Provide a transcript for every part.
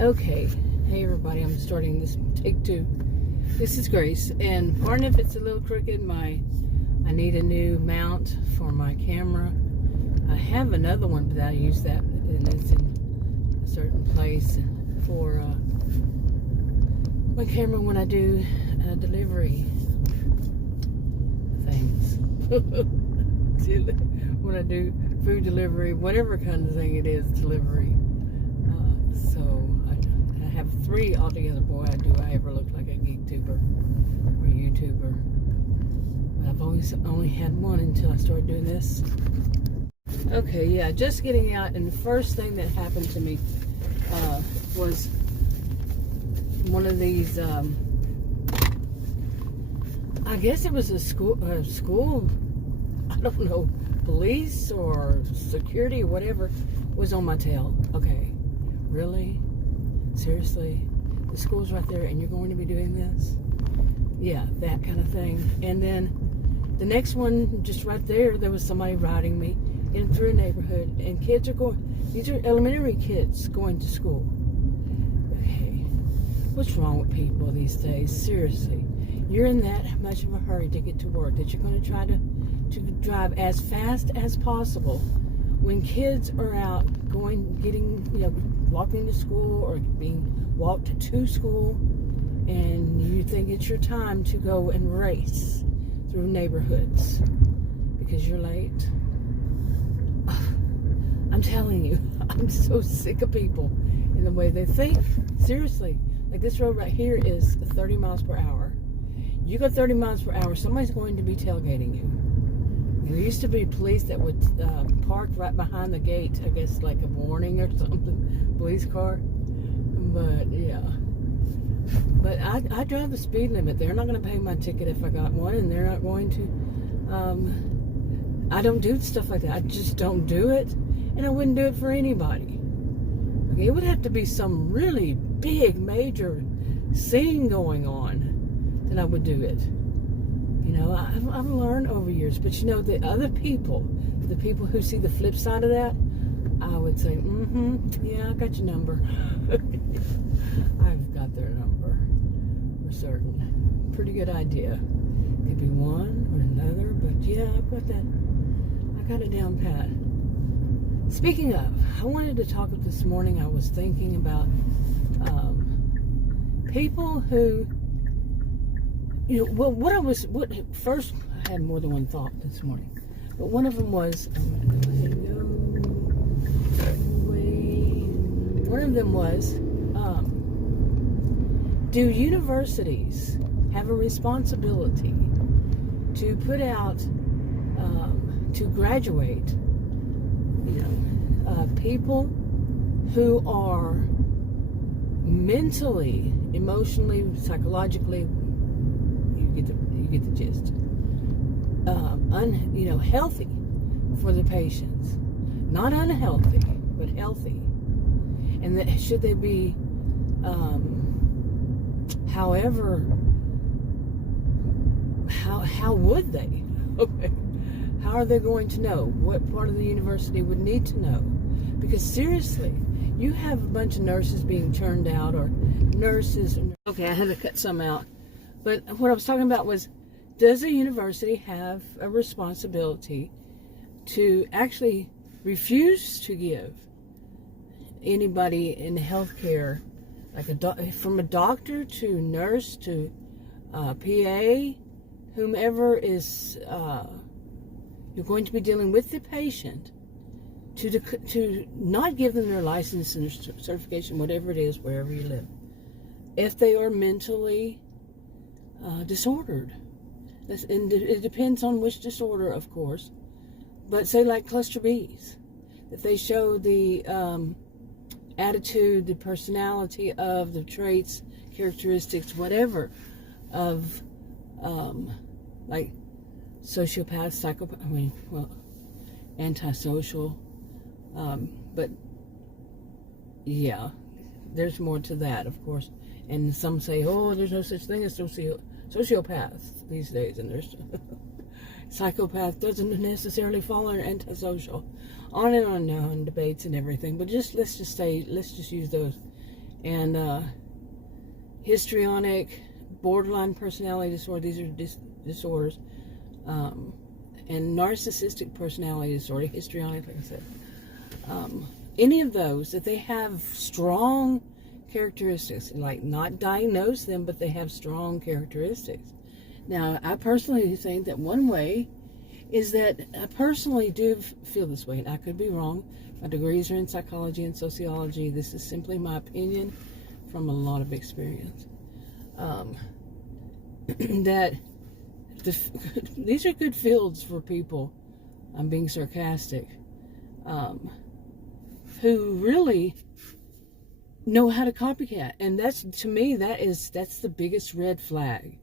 Okay, hey everybody, I'm starting this take two. This is Grace, and pardon if it's a little crooked. I need a new mount for my camera. I have another one, but I use that, and it's in a certain place for my camera when I do delivery things. When I do food delivery, whatever kind of thing it is, delivery. So I have three altogether. Boy, do I ever look like a geek tuber or YouTuber. But I've always only had one until I started doing this. Okay, yeah, just getting out, and the first thing that happened to me was one of these. I guess it was a school. I don't know, police or security or whatever was on my tail. Okay. Really? Seriously? The school's right there and you're going to be doing this? Yeah, that kind of thing. And then the next one, just right there, there was somebody riding me in through a neighborhood, and kids are going, these are elementary kids going to school. Okay, what's wrong with people these days? Seriously, you're in that much of a hurry to get to work that you're going to try to drive as fast as possible when kids are out walking to school or being walked to school, and you think it's your time to go and race through neighborhoods because you're late. I'm telling you, I'm so sick of people in the way they think. Seriously, like this road right here is 30 miles per hour. You go 30 miles per hour, somebody's going to be tailgating you. There used to be police that would park right behind the gate, I guess like a warning or something, police car. But yeah, but I drive the speed limit. They're not going to pay my ticket if I got one, and they're not going to. I don't do stuff like that. I just don't do it, and I wouldn't do it for anybody. Okay, it would have to be some really big, major scene going on that I would do it. You know, I've learned over years, but you know, the other people, the people who see the flip side of that, I would say, yeah, I got your number. I've got their number for certain. Pretty good idea. Could be one or another, but yeah, I've got that. I got it down pat. Speaking of, I wanted to talk this morning. I was thinking about people who, you know, first I had more than one thought this morning, but one of them was, do universities have a responsibility to put out, to graduate, people who are mentally, emotionally, psychologically, you get the gist, healthy for the patients, not unhealthy, but healthy, and that should they be, however, how would they? Okay, how are they going to know? What part of the university would need to know? Because seriously, you have a bunch of nurses being turned out, or nurses. Okay, I had to cut some out. But what I was talking about was, does a university have a responsibility to actually refuse to give anybody in healthcare, like from a doctor to nurse to PA, whomever is you're going to be dealing with the patient, to not give them their license and their certification, whatever it is, wherever you live, if they are mentally disordered. And it depends on which disorder, of course, but say like cluster Bs, that they show the attitude, the personality of the traits, characteristics, whatever, of like sociopath, psychopath, antisocial, but yeah, there's more to that, of course. And some say, oh, there's no such thing as sociopaths these days, and there's psychopath doesn't necessarily fall under antisocial. On and on now in debates and everything, but let's just use those and histrionic, borderline personality disorder. These are disorders. And narcissistic personality disorder, histrionic, like I said. Any of those, that they have strong characteristics, like not diagnose them, but they have strong characteristics. Now, I personally think that one way is that I personally do feel this way, and I could be wrong. My degrees are in psychology and sociology. This is simply my opinion from a lot of experience. That these are good fields for people, I'm being sarcastic, who really know how to copycat. And that's, to me, that's the biggest red flag,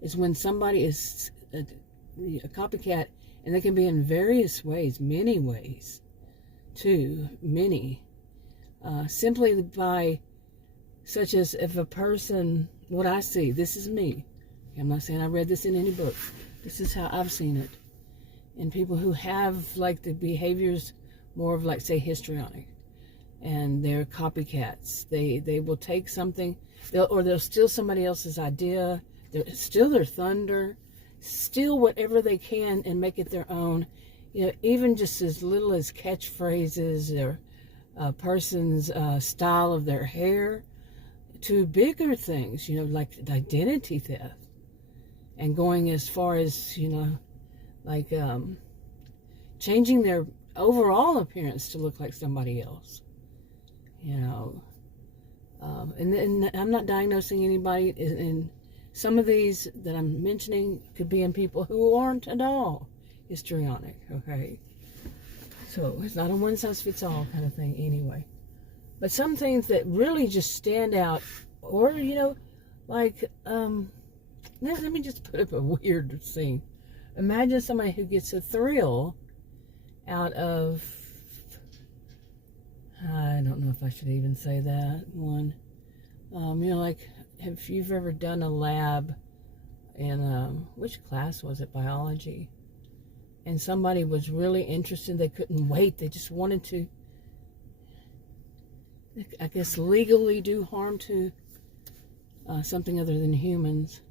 is when somebody is a copycat, and they can be in various ways, many ways, too, many. Simply by, such as if a person, what I see, this is me. I'm not saying I read this in any book. This is how I've seen it. And people who have, like, the behaviors more of, like, say, histrionic, and they're copycats. They will take something, they'll steal somebody else's idea, they'll steal their thunder, steal whatever they can and make it their own. You know, even just as little as catchphrases or a person's style of their hair, to bigger things, you know, like identity theft. And going as far as, you know, like changing their overall appearance to look like somebody else, you know. And I'm not diagnosing anybody, and some of these that I'm mentioning could be in people who aren't at all histrionic, okay? So it's not a one-size-fits-all kind of thing anyway. But some things that really just stand out, or, you know, like, let me just put up a weird scene. Imagine somebody who gets a thrill out of, I don't know if I should even say that one. You know, like, if you've ever done a lab in, which class was it? Biology. And somebody was really interested. They couldn't wait. They just wanted to, I guess, legally do harm to something other than humans.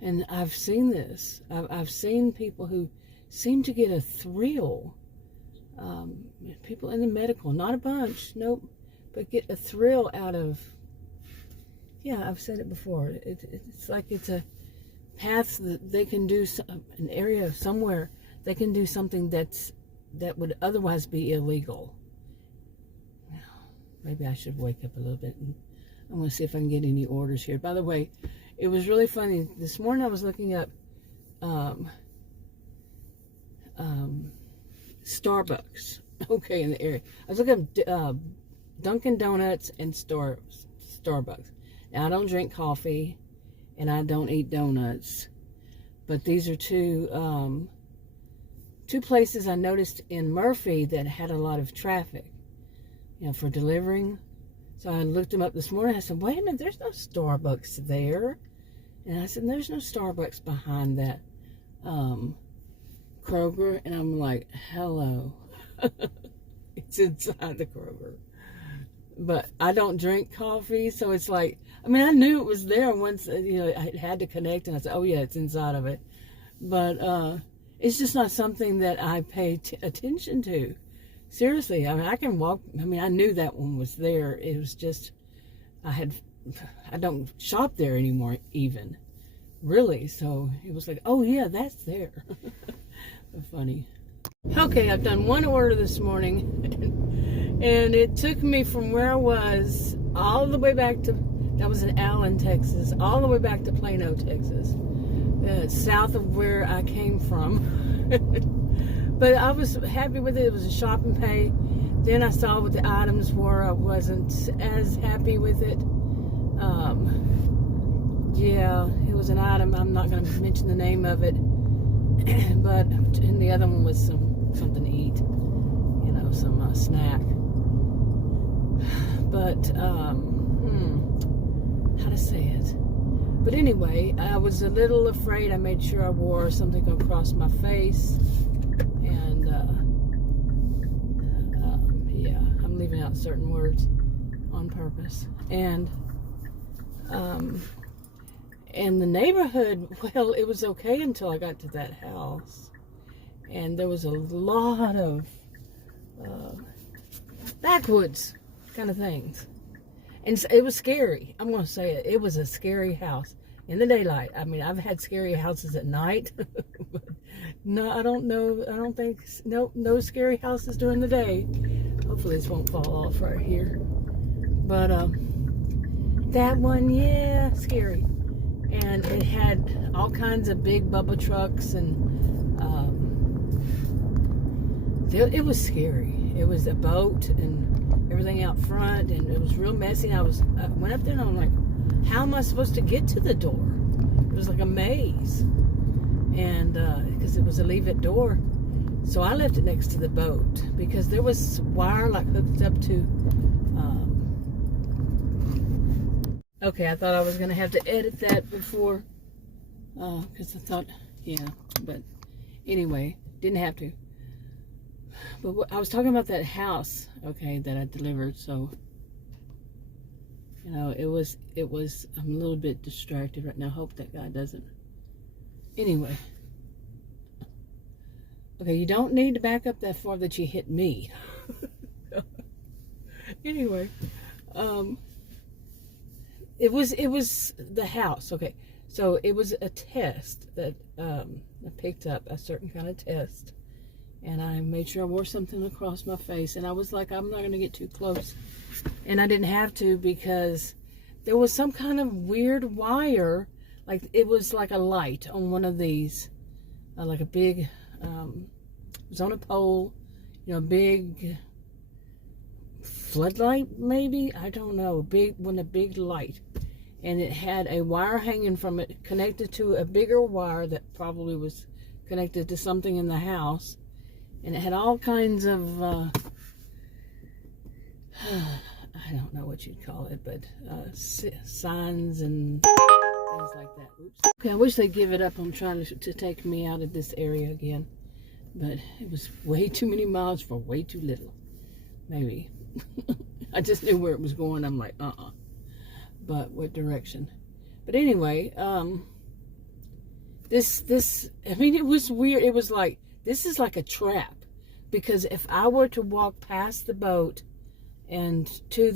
And I've seen this. I've seen people who seem to get a thrill. People in the medical, not a bunch, nope, but get a thrill out of, yeah, I've said it before. It's like it's a path that they can do, an area somewhere they can do something that would otherwise be illegal. Maybe I should wake up a little bit, and I'm going to see if I can get any orders here. By the way, it was really funny. This morning I was looking up Starbucks, okay, in the area. I was looking up Dunkin' Donuts and Starbucks. Now, I don't drink coffee, and I don't eat donuts, but these are two places I noticed in Murphy that had a lot of traffic, you know, for delivering. So I looked them up this morning. I said, wait a minute, there's no Starbucks there. And I said, there's no Starbucks behind that Kroger. And I'm like, hello. It's inside the Kroger. But I don't drink coffee, so it's like, I mean, I knew it was there once, you know, I had to connect, and I said, oh yeah, it's inside of it. But it's just not something that I pay attention to. Seriously, I mean, I can walk, I mean, I knew that one was there. It was just, I don't shop there anymore, even. Really, so it was like, oh yeah, that's there. Funny. Okay, I've done one order this morning, and it took me from where I was all the way back to, that was in Allen, Texas, all the way back to Plano, Texas, south of where I came from. But I was happy with it. It was a shop and pay. Then I saw what the items were. I wasn't as happy with it. Yeah, it was an item. I'm not going to mention the name of it. But, and the other one was something to eat. You know, some snack. But, how to say it? But anyway, I was a little afraid. I made sure I wore something across my face. And, yeah, I'm leaving out certain words on on purpose. And the neighborhood, well, it was okay until I got to that house. And there was a lot of backwoods kind of things. And it was scary. I'm going to say it. It was a scary house in the daylight. I mean, I've had scary houses at night. But no, I don't know. I don't think, no scary houses during the day. Hopefully this won't fall off right here. But that one, yeah, scary. And it had all kinds of big Bubba trucks, and it was scary. It was a boat and everything out front, and it was real messy. I went up there and I'm like, how am I supposed to get to the door? It was like a maze, and because it was a leave-it door. So I left it next to the boat because there was wire like hooked up to. Okay, I thought I was gonna have to edit that before, because I thought, yeah, but anyway, didn't have to. But I was talking about that house, okay, that I delivered. So, you know, it was. I'm a little bit distracted right now. Hope that guy doesn't. Anyway, okay, you don't need to back up that far that you hit me. Anyway, it was the house. Okay, so it was a test that I picked up, a certain kind of test. And I made sure I wore something across my face. And I was like, I'm not going to get too close. And I didn't have to because there was some kind of weird wire. Like, it was like a light on one of these. Like a big, it was on a pole. You know, big floodlight, maybe? I don't know. A big light. And it had a wire hanging from it connected to a bigger wire that probably was connected to something in the house. And it had all kinds of, I don't know what you'd call it, but signs and things like that. Oops. Okay, I wish they'd give it up on trying to take me out of this area again. But it was way too many miles for way too little. Maybe. I just knew where it was going. I'm like, But what direction? But anyway, this, I mean, it was weird. It was like, this is like a trap, because if I were to walk past the boat and to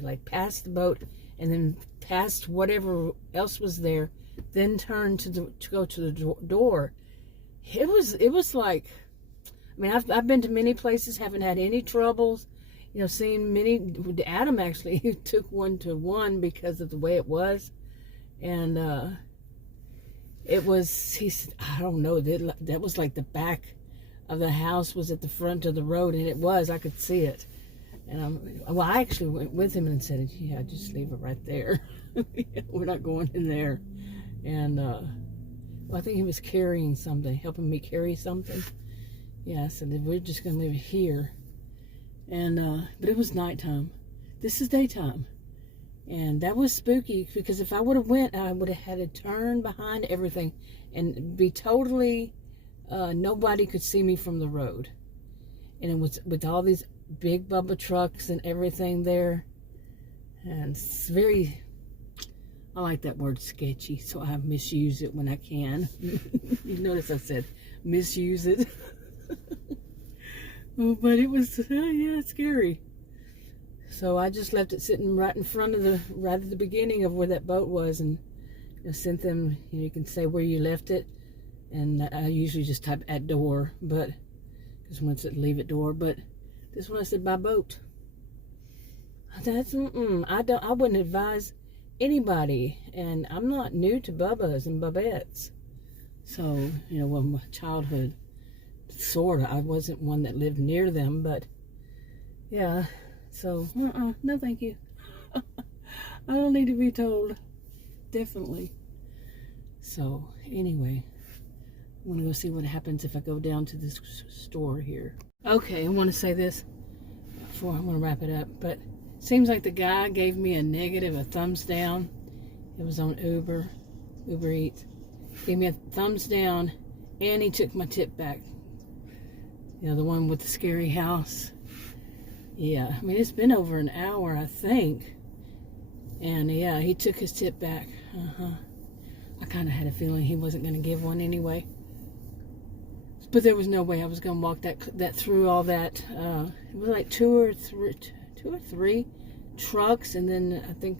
like past the boat and then past whatever else was there, then turn to go to the door, it was like, I mean, I've been to many places, haven't had any troubles, you know, seen many. Adam actually took 1-to-1 because of the way it was, and it was, he said, I don't know, that was like the back of the house was at the front of the road, and it was, I could see it. And I actually went with him and said, yeah, just leave it right there. We're not going in there. And well, I think he was carrying something, helping me carry something. Yeah, I said, we're just going to leave it here. And but it was nighttime. This is daytime. And that was spooky, because if I would have went, I would have had to turn behind everything and be totally, nobody could see me from the road. And it was with all these big Bubba trucks and everything there. And it's very, I like that word sketchy, so I misuse it when I can. You notice I said misuse it. Oh, but it was, yeah, scary. So I just left it sitting right in front of right at the beginning of where that boat was, and sent them, you can say where you left it, and I usually just type at door, but, because once it leave at door, but this one I said by boat. That's, I wouldn't advise anybody, and I'm not new to Bubbas and Bubettes. So, you know, well, my childhood, sort of, I wasn't one that lived near them, but, yeah. So, no thank you. I don't need to be told. Definitely. So, anyway, I want to go see what happens if I go down to this store here. Okay, I want to say this before I want to wrap it up, but it seems like the guy gave me a negative, a thumbs down. It was on Uber Eats. Gave me a thumbs down, and he took my tip back. You know, the one with the scary house. Yeah, I mean, it's been over an hour, I think. And yeah, he took his tip back. I kind of had a feeling he wasn't going to give one anyway. But there was no way I was going to walk that through all that. It was like two or three trucks, and then I think,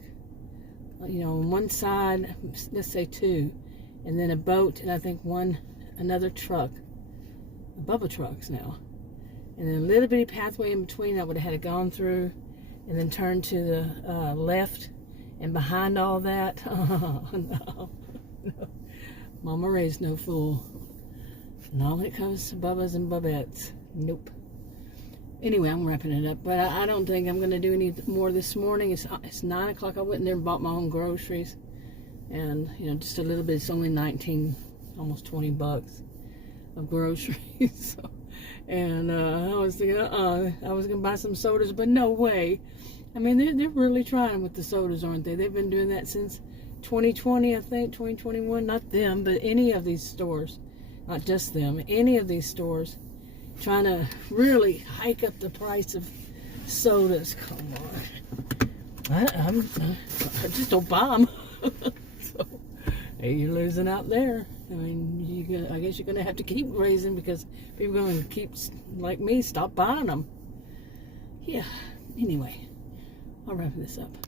on one side, let's say two, and then a boat, and I think another truck, Bubba trucks now, and then a little bitty pathway in between. I would have had it gone through, and then turned to the left, and behind all that. Oh no. Mama raised no fool. Not when it comes to Bubba's and Bubettes. Nope. Anyway, I'm wrapping it up. But I don't think I'm going to do any more this morning. It's 9 o'clock. I went in there and bought my own groceries. And, just a little bit. It's only 19, almost 20 bucks of groceries. And I was thinking, I was going to buy some sodas. But no way. I mean, they're really trying with the sodas, aren't they? They've been doing that since 2020, I think, 2021. Not them, but any of these stores. Not just them. Any of these stores trying to really hike up the price of sodas. Come on. I just don't buy them. So, hey, you're losing out there. I mean, I guess you're going to have to keep raising because people are going to keep, like me, stop buying them. Yeah. Anyway, I'll wrap this up.